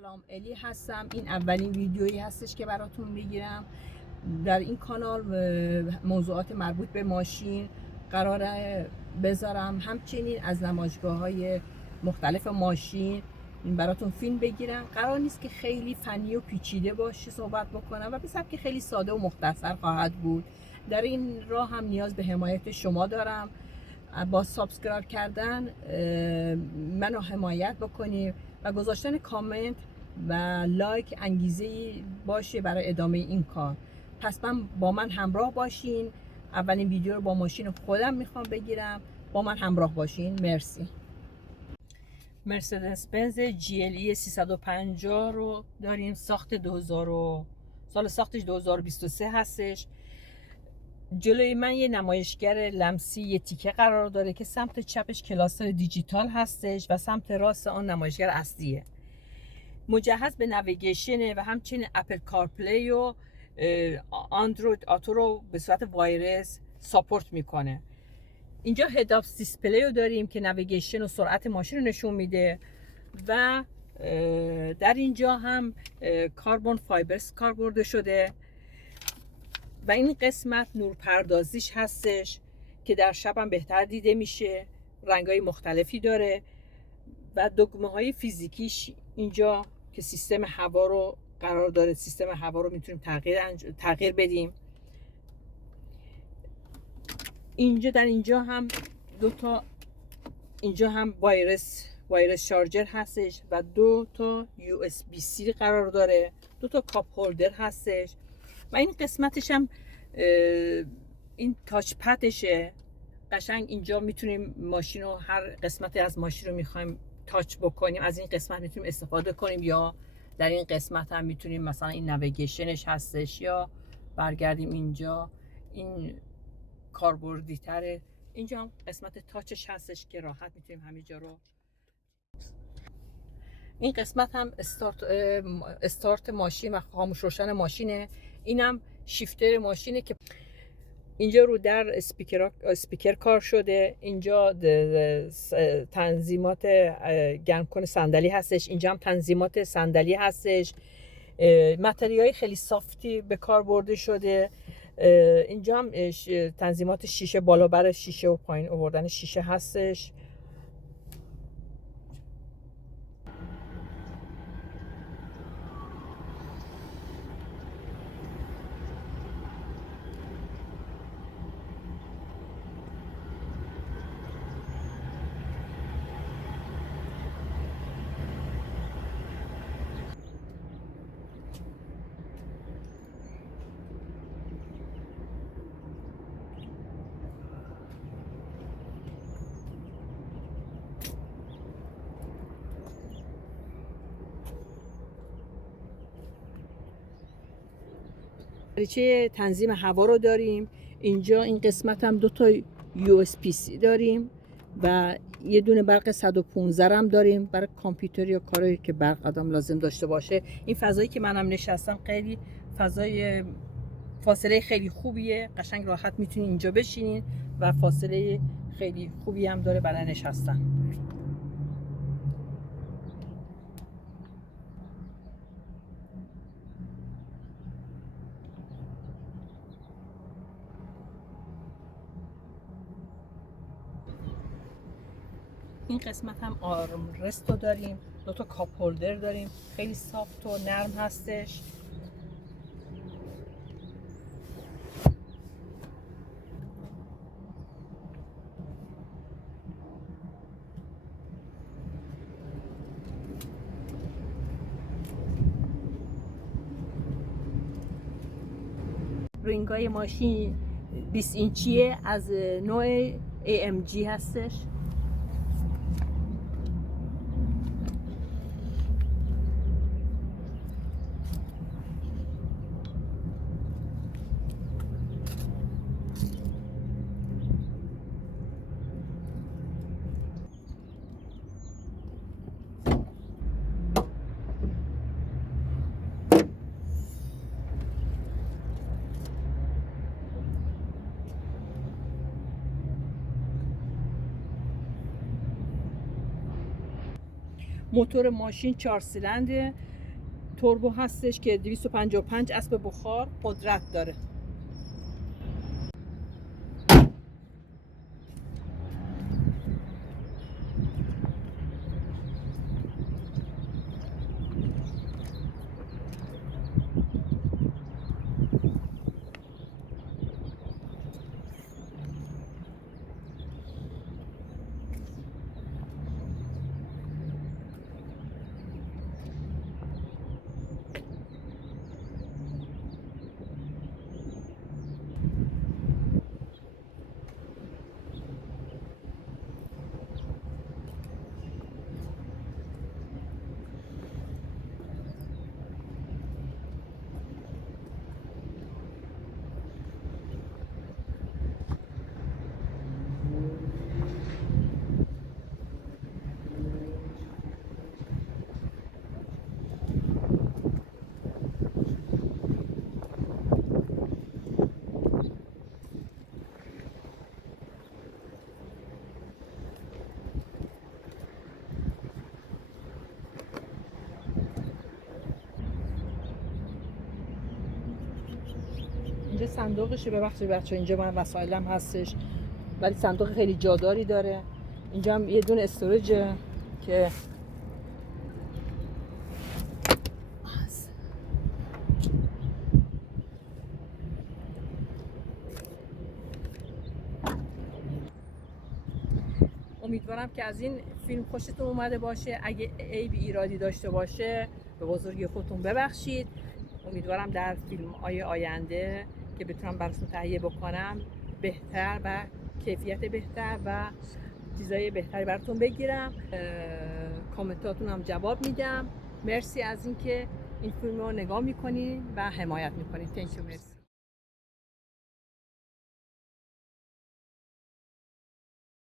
سلام، الی هستم. این اولین ویدیویی هستش که براتون میگیرم. در این کانال موضوعات مربوط به ماشین قراره بذارم، همچنین از نمایشگاه‌های مختلف ماشین براتون فیلم بگیرم. قرار نیست که خیلی فنی و پیچیده باشه صحبت بکنم و به سبک خیلی ساده و مختصر خواهد بود. در این راه هم نیاز به حمایت شما دارم. با سابسکرایب کردن منو حمایت بکنید و گذاشتن کامنت و لایک انگیزه‌ای باشه برای ادامه این کار. پس با من همراه باشین. اولین ویدیو رو با ماشین خودم میخوام بگیرم. با من همراه باشین. مرسی. مرسدس بنز GLE 350 رو داریم. سال ساختش 2023 هستش. جلوی من یه نمایشگر لمسی یه تیکه قرار داره که سمت چپش کلاسر دیجیتال هستش و سمت راست آن نمایشگر اصلیه. مجهز به نویگیشنه و همچنین اپل کارپلی و اندروید آتو رو به صورت وایرس ساپورت میکنه. اینجا هد آپ دیسپلی رو داریم که نویگیشن و سرعت ماشین رو نشون میده و در اینجا هم کاربون فایبرز کار برده شده و این قسمت نورپردازیش هستش که در شب هم بهتر دیده میشه. رنگای مختلفی داره و دکمه های فیزیکیش اینجا که سیستم هوا رو قرار داره. سیستم هوا رو میتونیم تغییر بدیم. در اینجا هم اینجا هم وایرس شارژر هستش و 2 تا USB-C قرار داره. 2 تا کاپ هولدر هستش و این قسمتش هم این تاچ پدشه. قشنگ اینجا میتونیم ماشین رو، هر قسمتی از ماشین رو میخوایم تاچ بکنیم از این قسمت میتونیم استفاده کنیم، یا در این قسمت هم میتونیم مثلا این نویگیشنش هستش یا برگردیم اینجا. این کاربردی تره. اینجا هم قسمت تاچش هستش که راحت میتونیم همه جا رو. این قسمت هم استارت ماشین و خاموش روشن ماشینه. اینم شیفتر ماشینه که اینجا رو در اسپیکر کار شده. اینجا تنظیمات گرم کن صندلی هستش. اینجا هم تنظیمات صندلی هستش. متریال خیلی سافتی به کار برده شده. اینجا هم تنظیمات شیشه، بالا بر شیشه و پایین آوردن شیشه هستش. دریچه تنظیم هوا رو داریم. اینجا این قسمت هم 2 تا USB-C داریم و یه دونه برق 115 هم داریم برای کامپیوتر یا کاری که برق آدم لازم داشته باشه. این فضایی که منم نشستم خیلی فضای فاصله خیلی خوبیه. قشنگ راحت میتونین اینجا بشینین و فاصله خیلی خوبی هم داره برای نشستن. این قسمت هم آرم رست رو داریم. 2 تا کاپ هولدر داریم. خیلی سافت و نرم هستش. رینگای ماشین 20 اینچیه از نوع AMG هستش. موتور ماشین 4 سیلندر توربو هستش که 255 اسب بخار قدرت داره. اینجا صندوقشه، ببخشید بچه اینجا من وسایلم هستش ولی صندوق خیلی جاداری داره. اینجا هم یه دونه استوریجه که امیدوارم که از این فیلم خوشتون اومده باشه. اگه عیب ایرادی داشته باشه به بزرگی خودتون ببخشید. امیدوارم در فیلم های آینده که بتونم براتون تهیه بکنم بهتر و کیفیت بهتر و چیزای بهتری براتون بگیرم. کامنتاتون هم جواب میدم. مرسی از اینکه این فیلم رو نگاه میکنین و حمایت میکنین. تhank you. مرسی.